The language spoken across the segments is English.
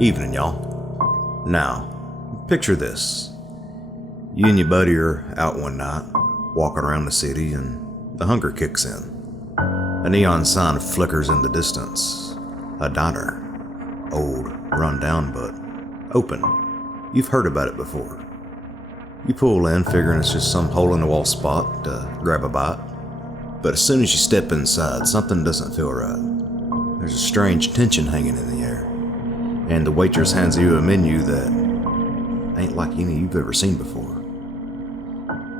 Evening, y'all. Now, picture this. You and your buddy are out one night, walking around the city, and the hunger kicks in. A neon sign flickers in the distance. A diner. Old, run down, but open. You've heard about it before. You pull in, figuring it's just some hole-in-the-wall spot to grab a bite. But as soon as you step inside, something doesn't feel right. There's a strange tension hanging in the air. And the waitress hands you a menu that ain't like any you've ever seen before.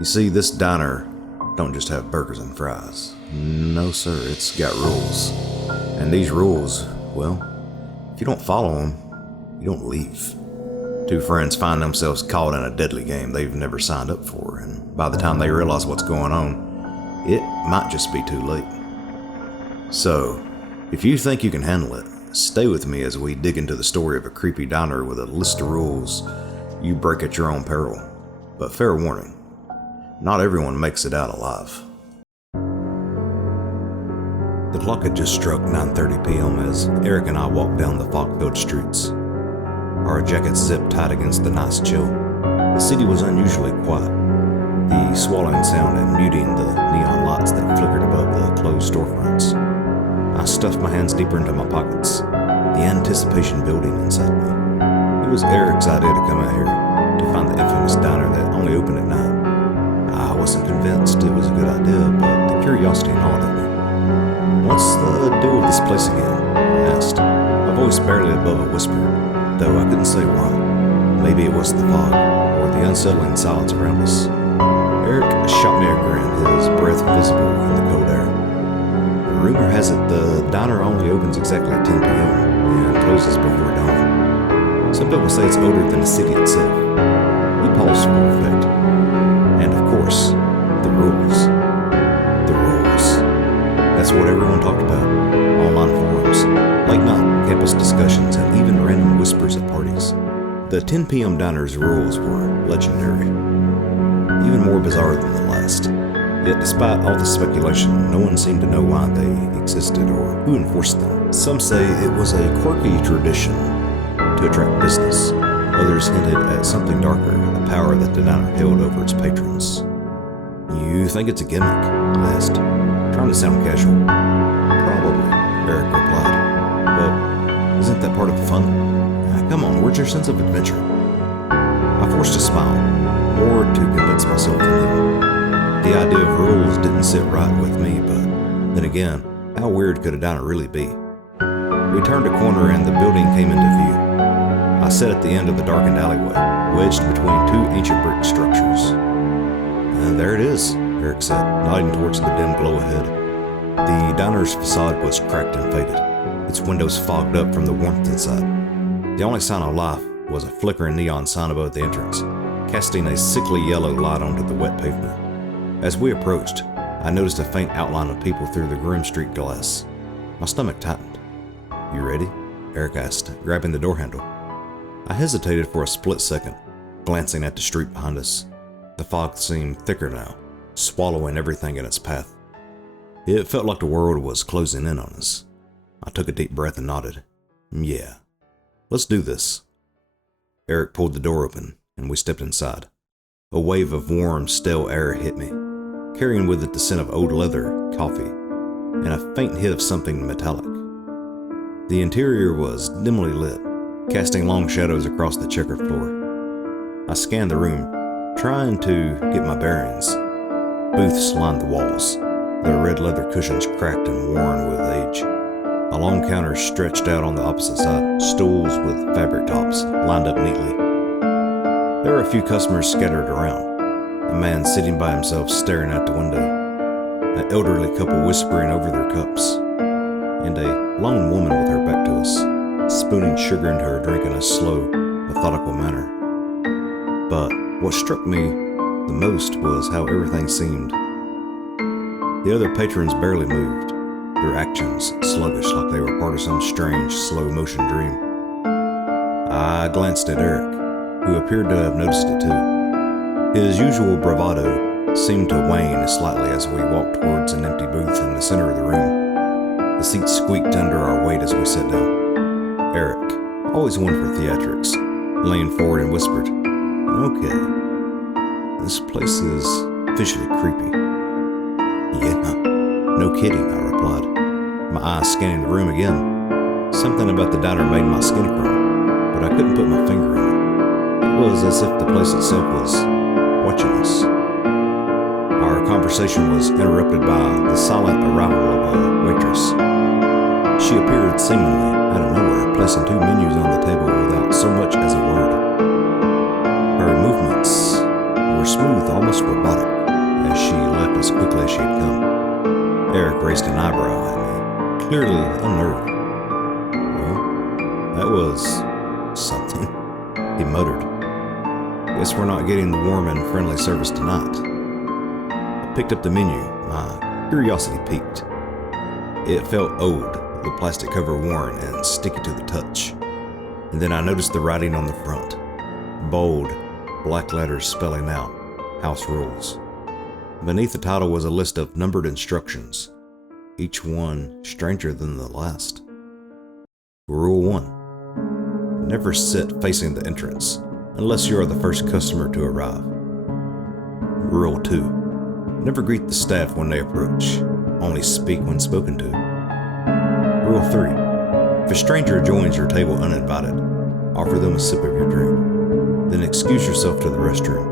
You see, this diner don't just have burgers and fries. No sir, it's got rules. And these rules, well, if you don't follow them, you don't leave. Two friends find themselves caught in a deadly game they've never signed up for, and by the time they realize what's going on, it might just be too late. So, if you think you can handle it, stay with me as we dig into the story of a creepy diner with a list of rules you break at your own peril. But fair warning, not everyone makes it out alive. The clock had just struck 9:30 p.m. as Eric and I walked down the fog-filled streets. Our jackets zipped tight against the nice chill. The city was unusually quiet, the swallowing sound and muting the neon lights that flickered above the closed storefronts. I stuffed my hands deeper into my pockets, the anticipation building inside me. It was Eric's idea to come out here, to find the infamous diner that only opened at night. I wasn't convinced it was a good idea, but the curiosity gnawed at me. "What's the deal with this place again?" I asked, my voice barely above a whisper, though I couldn't say why. Maybe it was the fog, or the unsettling silence around us. Eric shot me a grin, his breath visible in the cold air. "Rumor has it the diner only opens exactly at 10 p.m. and closes before dawn. Some people say it's older than the city itself." He paused for effect. "And of course, the rules. The rules." That's what everyone talked about. Online forums, late night campus discussions, and even random whispers at parties. The 10 p.m. diner's rules were legendary. Even more bizarre than the last. Yet despite all the speculation, no one seemed to know why they existed or who enforced them. Some say it was a quirky tradition to attract business. Others hinted at something darker, a power that the diner held over its patrons. "You think it's a gimmick?" I asked, trying to sound casual. "Probably," Eric replied. "But isn't that part of the fun? Come on, where's your sense of adventure?" I forced a smile, more to convince myself than him. The idea of rules didn't sit right with me, but then again, how weird could a diner really be? We turned a corner and the building came into view. I sat at the end of the darkened alleyway, wedged between two ancient brick structures. "And there it is," Eric said, nodding towards the dim glow ahead. The diner's facade was cracked and faded, its windows fogged up from the warmth inside. The only sign of life was a flickering neon sign above the entrance, casting a sickly yellow light onto the wet pavement. As we approached, I noticed a faint outline of people through the grim street glass. My stomach tightened. "You ready?" Eric asked, grabbing the door handle. I hesitated for a split second, glancing at the street behind us. The fog seemed thicker now, swallowing everything in its path. It felt like the world was closing in on us. I took a deep breath and nodded. "Yeah, let's do this." Eric pulled the door open, and we stepped inside. A wave of warm, stale air hit me, carrying with it the scent of old leather, coffee, and a faint hit of something metallic. The interior was dimly lit, casting long shadows across the checkered floor. I scanned the room, trying to get my bearings. Booths lined the walls, their red leather cushions cracked and worn with age. A long counter stretched out on the opposite side, stools with fabric tops lined up neatly. There were a few customers scattered around, a man sitting by himself staring out the window, an elderly couple whispering over their cups, and a lone woman with her back to us, spooning sugar into her drink in a slow, methodical manner. But what struck me the most was how everything seemed. The other patrons barely moved, their actions sluggish like they were part of some strange, slow-motion dream. I glanced at Eric, who appeared to have noticed it too. His usual bravado seemed to wane slightly as we walked towards an empty booth in the center of the room. The seats squeaked under our weight as we sat down. "Eric," Always one for theatrics. Leaned forward and whispered, "Okay, this place is officially creepy." "Yeah, no kidding," I replied, my eyes scanning the room again. Something about the diner made my skin crawl, but I couldn't put my finger on it. It was as if the place itself was watching us. Our conversation was interrupted by the silent arrival of a waitress. She appeared seemingly out of nowhere, placing 2 menus on the table without so much as a word. Her movements were smooth, almost robotic, as she left as quickly as she had come. Eric raised an eyebrow at me, clearly unnerved. "Well, that was something," he muttered. "Guess we're not getting the warm and friendly service tonight." I picked up the menu, my curiosity piqued. It felt old, the plastic cover worn and sticky to the touch. And then I noticed the writing on the front. Bold, black letters spelling out house rules. Beneath the title was a list of numbered instructions, each one stranger than the last. Rule 1. Never sit facing the entrance, unless you are the first customer to arrive. Rule 2. Never greet the staff when they approach, only speak when spoken to. Rule 3. If a stranger joins your table uninvited, offer them a sip of your drink, then excuse yourself to the restroom.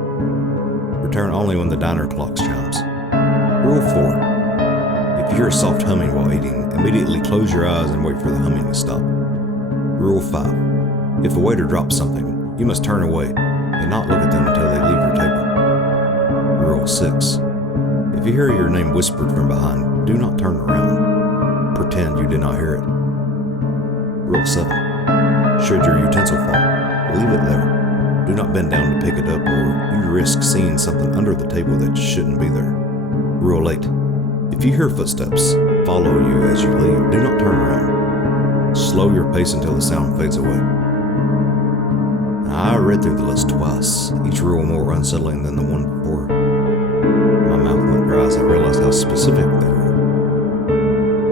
Return only when the diner clock chimes. Rule 4. If you hear a soft humming while eating, immediately close your eyes and wait for the humming to stop. Rule 5. If a waiter drops something, you must turn away and not look at them until they leave your table. Rule 6. If you hear your name whispered from behind, do not turn around. Pretend you did not hear it. Rule 7. Should your utensil fall, leave it there. Do not bend down to pick it up, or you risk seeing something under the table that shouldn't be there. Rule 8. If you hear footsteps follow you as you leave, do not turn around. Slow your pace until the sound fades away. I read through the list twice, each rule more unsettling than the one before. My mouth went dry as I realized how specific they were.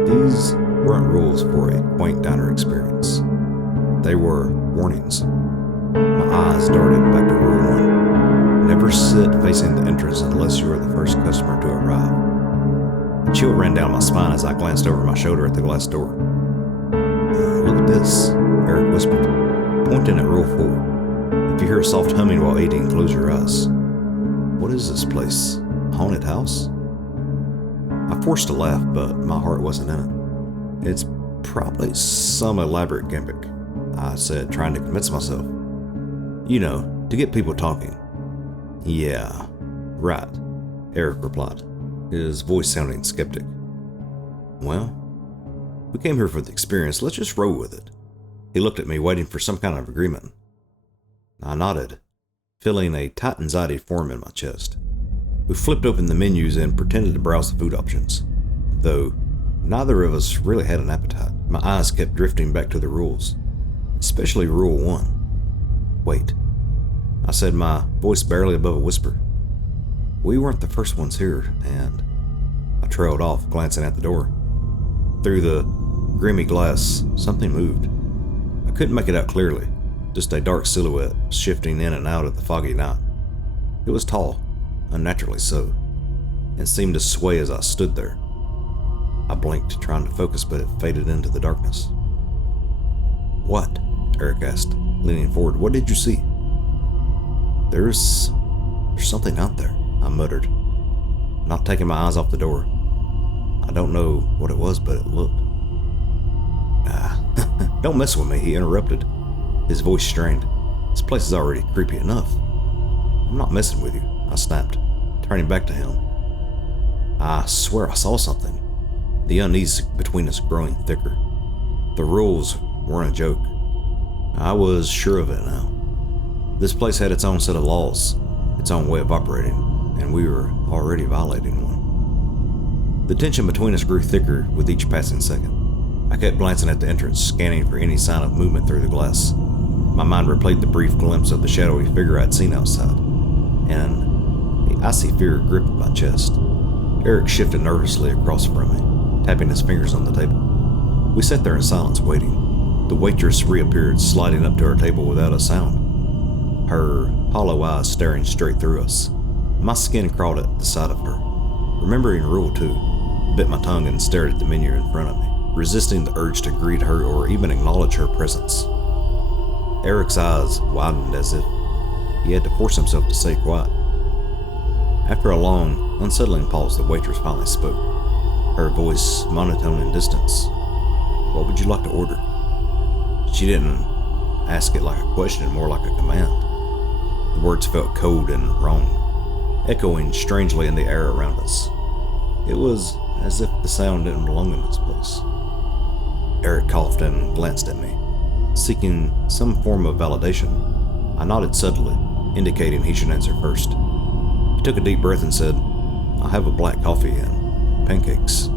These weren't rules for a quaint diner experience. They were warnings. My eyes darted back to Rule 1. Never sit facing the entrance unless you are the first customer to arrive. A chill ran down my spine as I glanced over my shoulder at the glass door. "Look at this," Eric whispered, pointing at Rule 4. "If you hear a soft humming while eating, close your eyes." What is this place? Haunted house? I forced a laugh, but my heart wasn't in it. "It's probably some elaborate gimmick," I said, trying to convince myself. "You know, to get people talking." "Yeah, right," Eric replied, his voice sounding skeptic. "Well, we came here for the experience. Let's just roll with it." He looked at me, waiting for some kind of agreement. I nodded, feeling a tight anxiety form in my chest. We flipped open the menus and pretended to browse the food options, though neither of us really had an appetite. My eyes kept drifting back to the rules, especially Rule 1. "Wait," I said, my voice barely above a whisper. "We weren't the first ones here," and I trailed off, glancing at the door. Through the grimy glass, something moved. I couldn't make it out clearly, just a dark silhouette shifting in and out of the foggy night. It was tall, unnaturally so, and seemed to sway as I stood there. I blinked, trying to focus, but it faded into the darkness. "What?" Eric asked, leaning forward. "What did you see?" There's something out there," I muttered, not taking my eyes off the door. I don't know what it was, but it looked. "Don't mess with me," he interrupted, his voice strained. "This place is already creepy enough." "I'm not messing with you," I snapped, turning back to him. "I swear I saw something." The unease between us growing thicker. The rules weren't a joke. I was sure of it now. This place had its own set of laws, its own way of operating, and we were already violating one. The tension between us grew thicker with each passing second. I kept glancing at the entrance, scanning for any sign of movement through the glass. My mind replayed the brief glimpse of the shadowy figure I'd seen outside, and the icy fear gripped my chest. Eric shifted nervously across from me, tapping his fingers on the table. We sat there in silence, waiting. The waitress reappeared, sliding up to our table without a sound, her hollow eyes staring straight through us. My skin crawled at the sight of her. Remembering Rule 2, bit my tongue and stared at the menu in front of me, resisting the urge to greet her or even acknowledge her presence. Eric's eyes widened as if he had to force himself to stay quiet. After a long, unsettling pause, the waitress finally spoke, her voice monotone and distance. "What would you like to order?" She didn't ask it like a question, more like a command. The words felt cold and wrong, echoing strangely in the air around us. It was as if the sound didn't belong in this place. Eric coughed and glanced at me, seeking some form of validation. I nodded subtly, indicating he should answer first. He took a deep breath and said, "I'll have a black coffee and pancakes."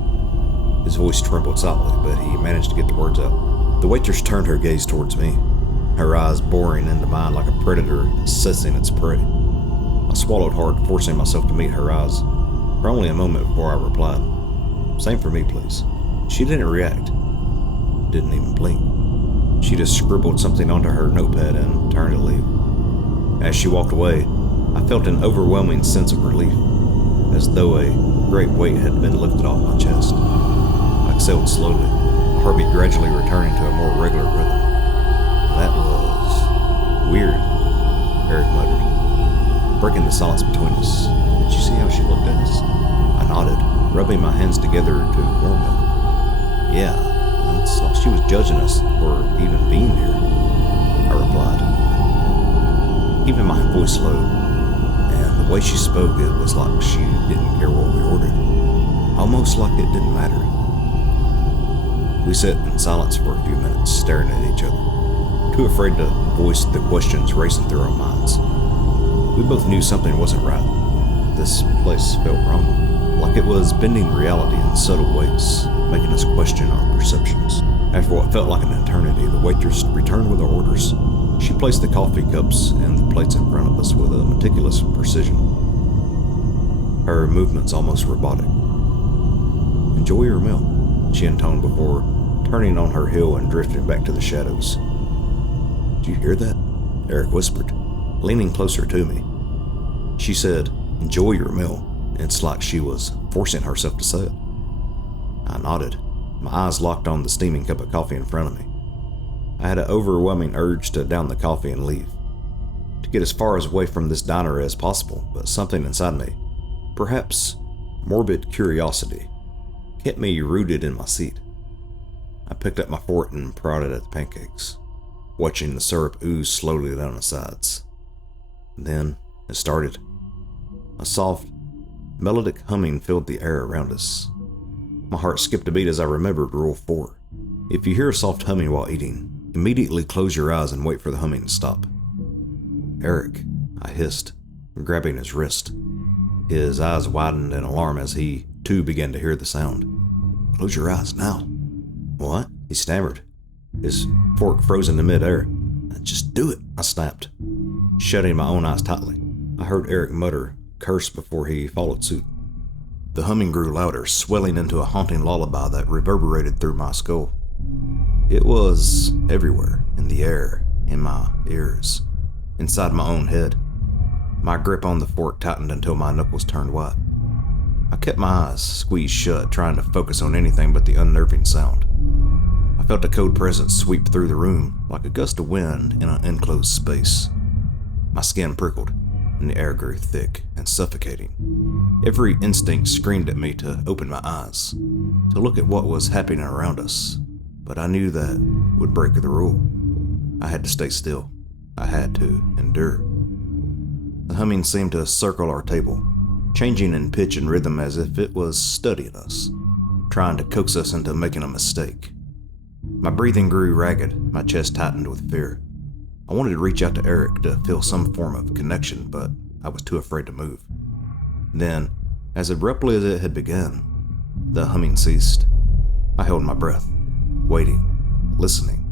His voice trembled slightly, but he managed to get the words out. The waitress turned her gaze towards me, her eyes boring into mine like a predator assessing its prey. I swallowed hard, forcing myself to meet her eyes, for only a moment before I replied, "Same for me, please." She didn't react, didn't even blink. She just scribbled something onto her notepad and turned to leave. As she walked away, I felt an overwhelming sense of relief, as though a great weight had been lifted off my chest. I exhaled slowly, my heartbeat gradually returning to a more regular rhythm. "That was weird," Eric muttered, breaking the silence between us. "Did you see how she looked at us?" I nodded, rubbing my hands together to warm them. "Yeah, it's like she was judging us for even being here," I replied, keeping my voice low, and the way she spoke, it was like she didn't care what we ordered, almost like it didn't matter. We sat in silence for a few minutes, staring at each other, too afraid to voice the questions racing through our minds. We both knew something wasn't right. This place felt wrong, like it was bending reality in subtle ways, making us question our perceptions. After what felt like an eternity, the waitress returned with our orders. She placed the coffee cups and the plates in front of us with a meticulous precision, her movements almost robotic. "Enjoy your meal," she intoned before turning on her heel and drifting back to the shadows. "Did you hear that?" Eric whispered, leaning closer to me. She said, "Enjoy your meal." It's like she was forcing herself to say it. I nodded, my eyes locked on the steaming cup of coffee in front of me. I had an overwhelming urge to down the coffee and leave, to get as far away from this diner as possible, but something inside me, perhaps morbid curiosity, kept me rooted in my seat. I picked up my fork and prodded at the pancakes, watching the syrup ooze slowly down the sides. Then it started. A soft, melodic humming filled the air around us. My heart skipped a beat as I remembered Rule 4. If you hear a soft humming while eating, immediately close your eyes and wait for the humming to stop. "Eric," I hissed, grabbing his wrist. His eyes widened in alarm as he, too, began to hear the sound. "Close your eyes now." "What?" he stammered, his fork frozen in midair. "Just do it," I snapped, shutting my own eyes tightly. I heard Eric mutter a curse before he followed suit. The humming grew louder, swelling into a haunting lullaby that reverberated through my skull. It was everywhere, in the air, in my ears, inside my own head. My grip on the fork tightened until my knuckles turned white. I kept my eyes squeezed shut, trying to focus on anything but the unnerving sound. I felt a cold presence sweep through the room, like a gust of wind in an enclosed space. My skin prickled, and the air grew thick and suffocating. Every instinct screamed at me to open my eyes, to look at what was happening around us, but I knew that would break the rule. I had to stay still. I had to endure. The humming seemed to circle our table, changing in pitch and rhythm as if it was studying us, trying to coax us into making a mistake. My breathing grew ragged, my chest tightened with fear. I wanted to reach out to Eric to feel some form of connection, but I was too afraid to move. Then, as abruptly as it had begun, the humming ceased. I held my breath, waiting, listening.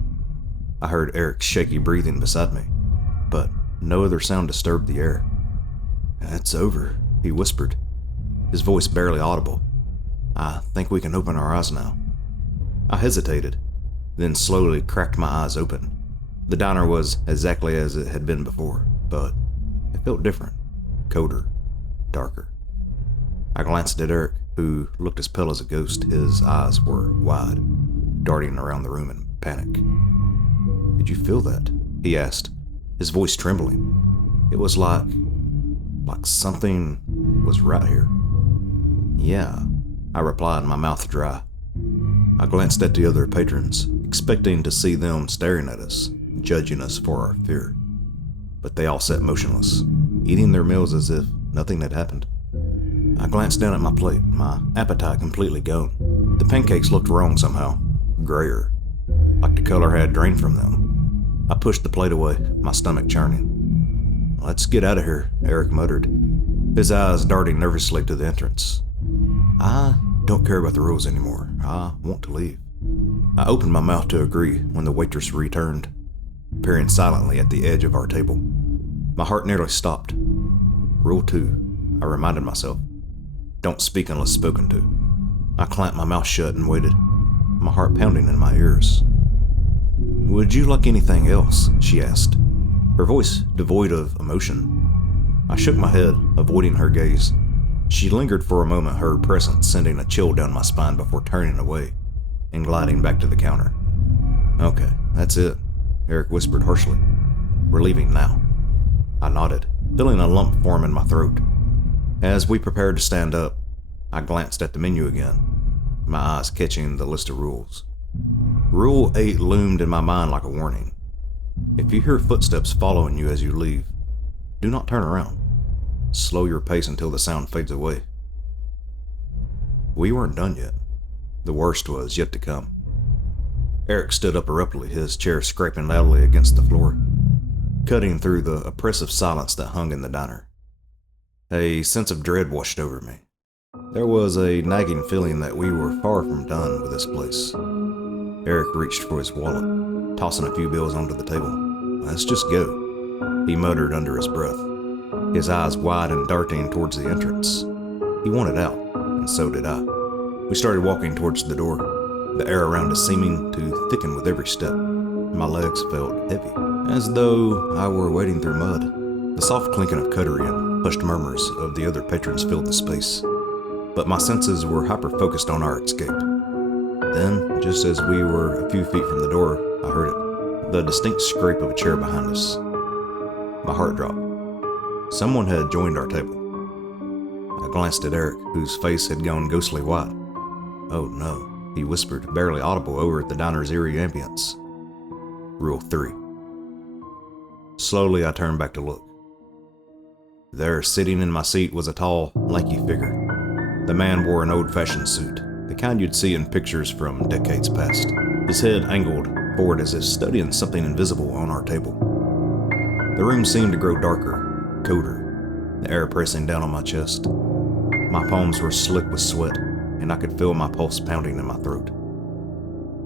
I heard Eric's shaky breathing beside me, but no other sound disturbed the air. "It's over," he whispered, his voice barely audible. "I think we can open our eyes now." I hesitated, then slowly cracked my eyes open. The diner was exactly as it had been before, but it felt different, colder, darker. I glanced at Eric, who looked as pale as a ghost. His eyes were wide, darting around the room in panic. "Did you feel that?" he asked, his voice trembling. It was like something was right here. "Yeah," I replied, my mouth dry. I glanced at the other patrons, expecting to see them staring at us, judging us for our fear. But they all sat motionless, eating their meals as if nothing had happened. I glanced down at my plate, my appetite completely gone. The pancakes looked wrong somehow, grayer, like the color had drained from them. I pushed the plate away, my stomach churning. "Let's get out of here," Eric muttered, his eyes darting nervously to the entrance. "I don't care about the rules anymore. I want to leave." I opened my mouth to agree when the waitress returned, peering silently at the edge of our table. My heart nearly stopped. Rule 2, I reminded myself. Don't speak unless spoken to. I clamped my mouth shut and waited, my heart pounding in my ears. "Would you like anything else?" she asked, her voice devoid of emotion. I shook my head, avoiding her gaze. She lingered for a moment, her presence sending a chill down my spine before turning away and gliding back to the counter. "Okay, that's it," Eric whispered harshly. "We're leaving now." I nodded, feeling a lump form in my throat. As we prepared to stand up, I glanced at the menu again, my eyes catching the list of rules. Rule 8 loomed in my mind like a warning. If you hear footsteps following you as you leave, do not turn around. Slow your pace until the sound fades away. We weren't done yet. The worst was yet to come. Eric stood up abruptly, his chair scraping loudly against the floor, cutting through the oppressive silence that hung in the diner. A sense of dread washed over me. There was a nagging feeling that we were far from done with this place. Eric reached for his wallet, tossing a few bills onto the table. "Let's just go," he muttered under his breath, his eyes wide and darting towards the entrance. He wanted out, and so did I. We started walking towards the door, the air around us seeming to thicken with every step. My legs felt heavy, as though I were wading through mud. The soft clinking of cutlery and hushed murmurs of the other patrons filled the space, but my senses were hyper-focused on our escape. Then, just as we were a few feet from the door, I heard it, the distinct scrape of a chair behind us. My heart dropped. Someone had joined our table. I glanced at Eric, whose face had gone ghostly white. "Oh no," he whispered, barely audible over the diner's eerie ambience. Rule 3. Slowly I turned back to look. There, sitting in my seat, was a tall, lanky figure. The man wore an old-fashioned suit, the kind you'd see in pictures from decades past, his head angled forward as if studying something invisible on our table. The room seemed to grow darker, colder, the air pressing down on my chest. My palms were slick with sweat, and I could feel my pulse pounding in my throat.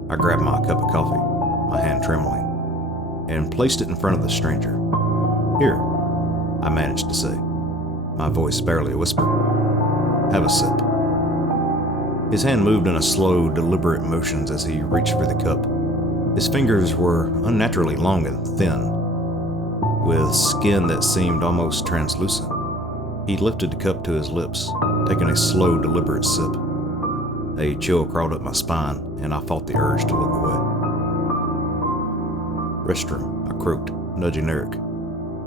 I grabbed my cup of coffee, my hand trembling, and placed it in front of the stranger. "Here," I managed to say, my voice barely a whisper. "Have a sip." His hand moved in a slow, deliberate motions as he reached for the cup. His fingers were unnaturally long and thin, with skin that seemed almost translucent. He lifted the cup to his lips, taking a slow, deliberate sip. A chill crawled up my spine, and I fought the urge to look away. "Restroom," I croaked, nudging Eric.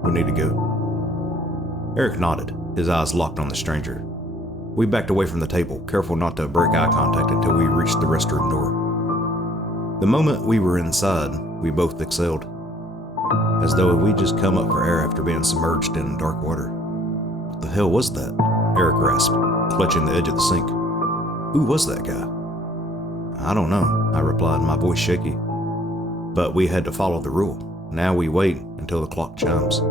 "We need to go." Eric nodded, his eyes locked on the stranger. We backed away from the table, careful not to break eye contact until we reached the restroom door. The moment we were inside, we both exhaled, as though we'd just come up for air after being submerged in dark water. "What the hell was that?" Eric rasped, clutching the edge of the sink. "Who was that guy?" "I don't know," I replied, my voice shaky. But we had to follow the rule. Now we wait until the clock chimes.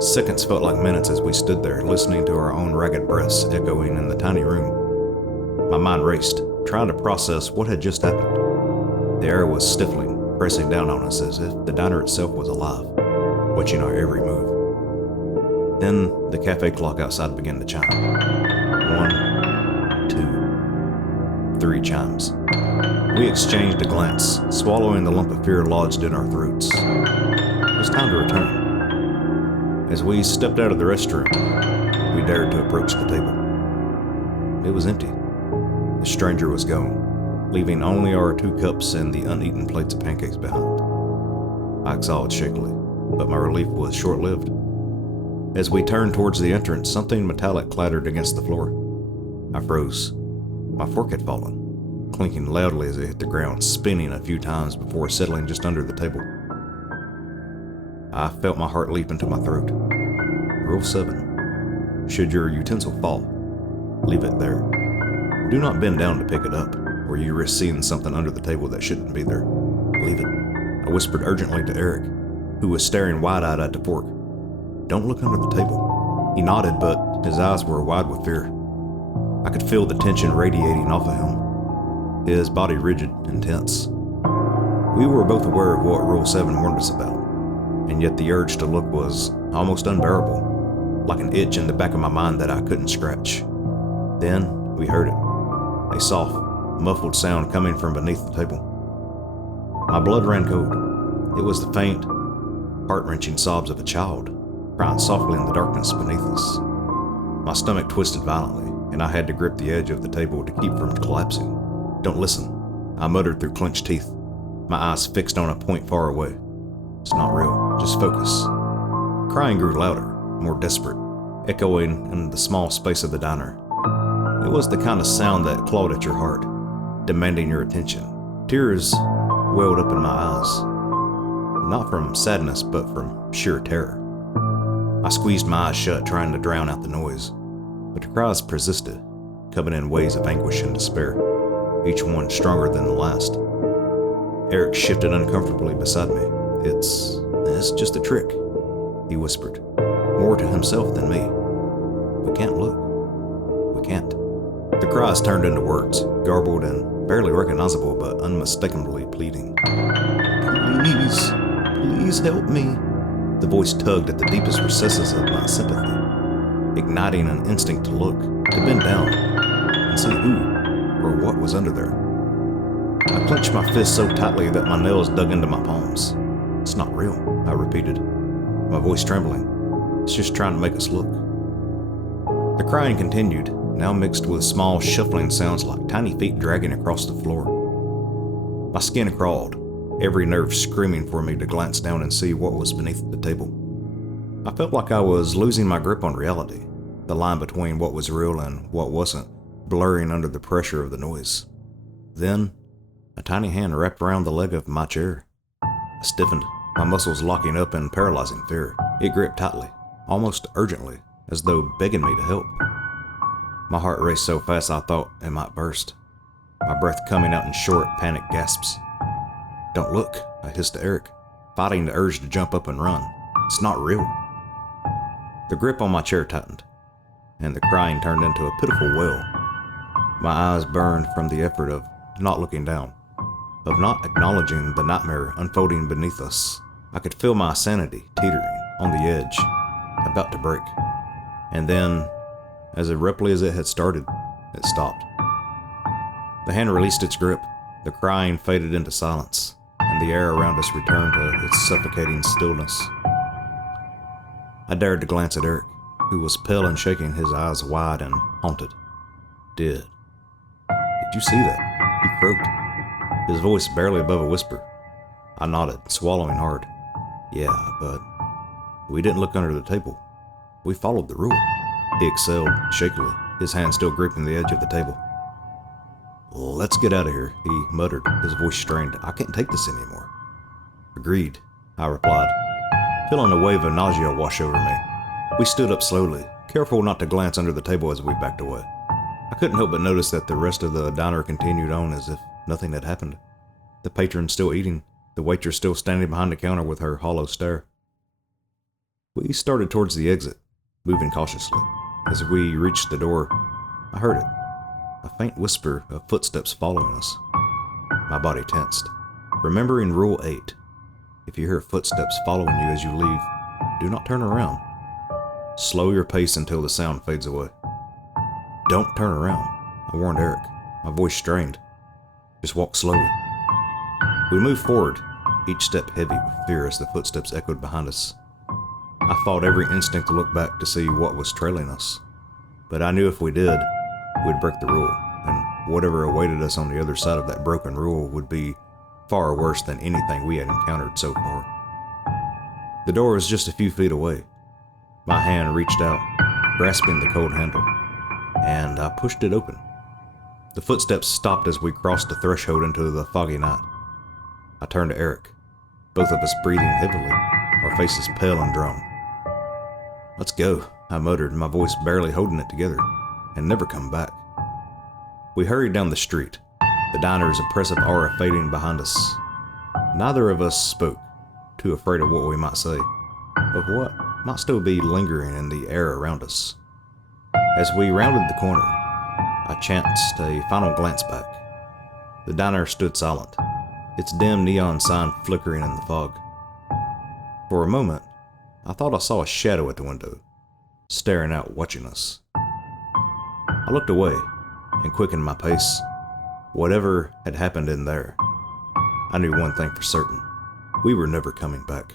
Seconds felt like minutes as we stood there, listening to our own ragged breaths echoing in the tiny room. My mind raced, trying to process what had just happened. The air was stifling, pressing down on us as if the diner itself was alive, watching our every move. Then the cafe clock outside began to chime. 1, 2, 3 chimes. We exchanged a glance, swallowing the lump of fear lodged in our throats. It was time to return. As we stepped out of the restroom, we dared to approach the table. It was empty. The stranger was gone, leaving only our 2 cups and the uneaten plates of pancakes behind. I exhaled shakily, but my relief was short-lived. As we turned towards the entrance, something metallic clattered against the floor. I froze. My fork had fallen, clinking loudly as it hit the ground, spinning a few times before settling just under the table. I felt my heart leap into my throat. Rule 7. Should your utensil fall, leave it there. Do not bend down to pick it up, or you risk seeing something under the table that shouldn't be there. Leave it. I whispered urgently to Eric, who was staring wide-eyed at the fork. Don't look under the table. He nodded, but his eyes were wide with fear. I could feel the tension radiating off of him, his body rigid and tense. We were both aware of what Rule 7 warned us about, and yet the urge to look was almost unbearable, like an itch in the back of my mind that I couldn't scratch. Then we heard it, a soft, muffled sound coming from beneath the table. My blood ran cold. It was the faint, heart-wrenching sobs of a child, crying softly in the darkness beneath us. My stomach twisted violently, and I had to grip the edge of the table to keep from collapsing. Don't listen, I muttered through clenched teeth, my eyes fixed on a point far away. It's not real, just focus. Crying grew louder, more desperate, echoing in the small space of the diner. It was the kind of sound that clawed at your heart, demanding your attention. Tears welled up in my eyes, not from sadness, but from sheer terror. I squeezed my eyes shut, trying to drown out the noise, but the cries persisted, coming in waves of anguish and despair, each one stronger than the last. Eric shifted uncomfortably beside me. It's just a trick, he whispered, more to himself than me. We can't look. We can't. The cries turned into words, garbled and barely recognizable, but unmistakably pleading. Please help me. The voice tugged at the deepest recesses of my sympathy, igniting an instinct to look, to bend down, and see who or what was under there. I clenched my fist so tightly that my nails dug into my palms. It's not real, I repeated, my voice trembling. It's just trying to make us look. The crying continued, now mixed with small shuffling sounds like tiny feet dragging across the floor. My skin crawled, every nerve screaming for me to glance down and see what was beneath the table. I felt like I was losing my grip on reality, the line between what was real and what wasn't blurring under the pressure of the noise. Then, a tiny hand wrapped around the leg of my chair. I stiffened, my muscles locking up in paralyzing fear. It gripped tightly, almost urgently, as though begging me to help. My heart raced so fast I thought it might burst, my breath coming out in short, panicked gasps. Don't look, I hissed to Eric, fighting the urge to jump up and run. It's not real. The grip on my chair tightened, and the crying turned into a pitiful wail. My eyes burned from the effort of not looking down, of not acknowledging the nightmare unfolding beneath us. I could feel my sanity teetering on the edge, about to break. And then, as abruptly as it had started, it stopped. The hand released its grip, the crying faded into silence, and the air around us returned to its suffocating stillness. I dared to glance at Eric, who was pale and shaking, his eyes wide and haunted. Did you see that? He croaked, his voice barely above a whisper. I nodded, swallowing hard. Yeah, but we didn't look under the table. We followed the rule. He exhaled, shakily, his hand still gripping the edge of the table. Let's get out of here, he muttered, his voice strained. I can't take this anymore. Agreed, I replied, feeling a wave of nausea wash over me. We stood up slowly, careful not to glance under the table as we backed away. I couldn't help but notice that the rest of the diner continued on as if nothing had happened. The patron still eating, the waitress still standing behind the counter with her hollow stare. We started towards the exit, moving cautiously. As we reached the door, I heard it, a faint whisper of footsteps following us. My body tensed, remembering Rule 8. If you hear footsteps following you as you leave, do not turn around. Slow your pace until the sound fades away. Don't turn around, I warned Eric, my voice strained. Just walk slowly. We moved forward, each step heavy with fear as the footsteps echoed behind us. I fought every instinct to look back to see what was trailing us, but I knew if we did, we'd break the rule, and whatever awaited us on the other side of that broken rule would be far worse than anything we had encountered so far. The door was just a few feet away. My hand reached out, grasping the cold handle, and I pushed it open. The footsteps stopped as we crossed the threshold into the foggy night. I turned to Eric, both of us breathing heavily, our faces pale and drawn. "Let's go," I muttered, my voice barely holding it together, "and never come back." We hurried down the street, the diner's oppressive aura fading behind us. Neither of us spoke, too afraid of what we might say, of what might still be lingering in the air around us. As we rounded the corner, I chanced a final glance back. The diner stood silent, its dim neon sign flickering in the fog. For a moment, I thought I saw a shadow at the window, staring out, watching us. I looked away and quickened my pace. Whatever had happened in there, I knew one thing for certain: we were never coming back.